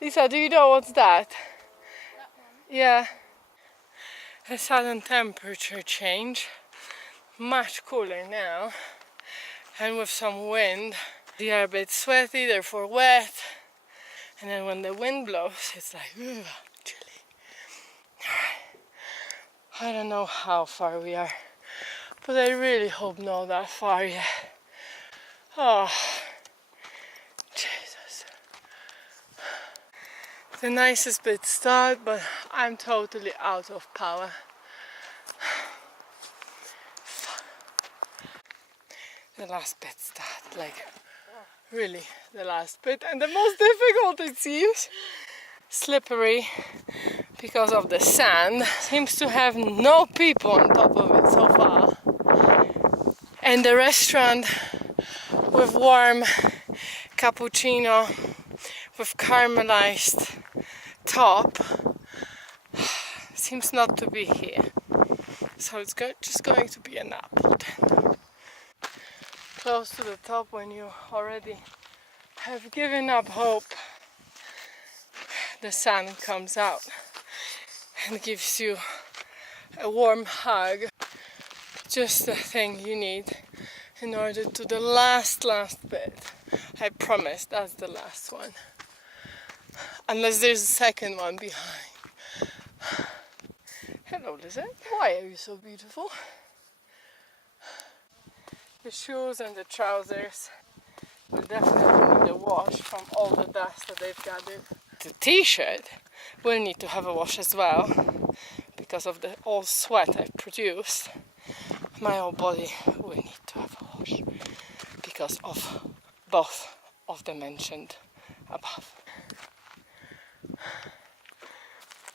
Lisa, do you know what's that? Yeah. A sudden temperature change. Much cooler now. And with some wind. They are a bit sweaty, therefore wet. And then when the wind blows, it's like, ugh, chilly. I don't know how far we are. But I really hope not that far yet. Oh, Jesus. The nicest bit start, but I'm totally out of power. The last bit start, like really the last bit, and the most difficult it seems. Slippery because of the sand. Seems to have no people on top of it so far. And the restaurant with warm cappuccino with caramelized top seems not to be here. So it's just going to be an apple then. Close to the top when you already have given up hope, the sun comes out and gives you a warm hug. Just the thing you need in order to the last bit. I promise that's the last one. Unless there's a second one behind. Hello, Lizette. Why are you so beautiful? The shoes and the trousers will definitely need a wash from all the dust that they've gathered. The t-shirt will need to have a wash as well because of the all sweat I produced. My whole body will need to have a wash because of both of the mentioned above.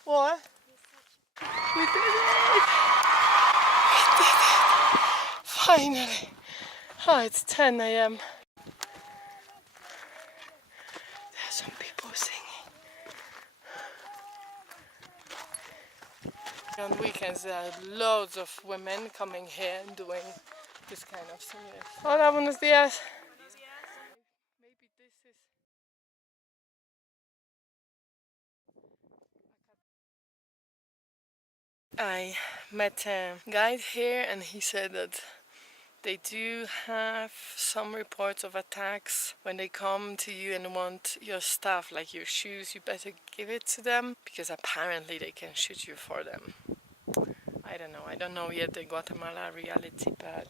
What? We did it! We did it! Finally! Oh, it's 10 a.m. There's some people singing. On weekends there are loads of women coming here and doing this kind of singing. Hola, buenos días. Maybe this is... I met a guide here and he said that they do have some reports of attacks when they come to you and want your stuff, like your shoes. You better give it to them because apparently they can shoot you for them. I don't know yet the Guatemala reality, but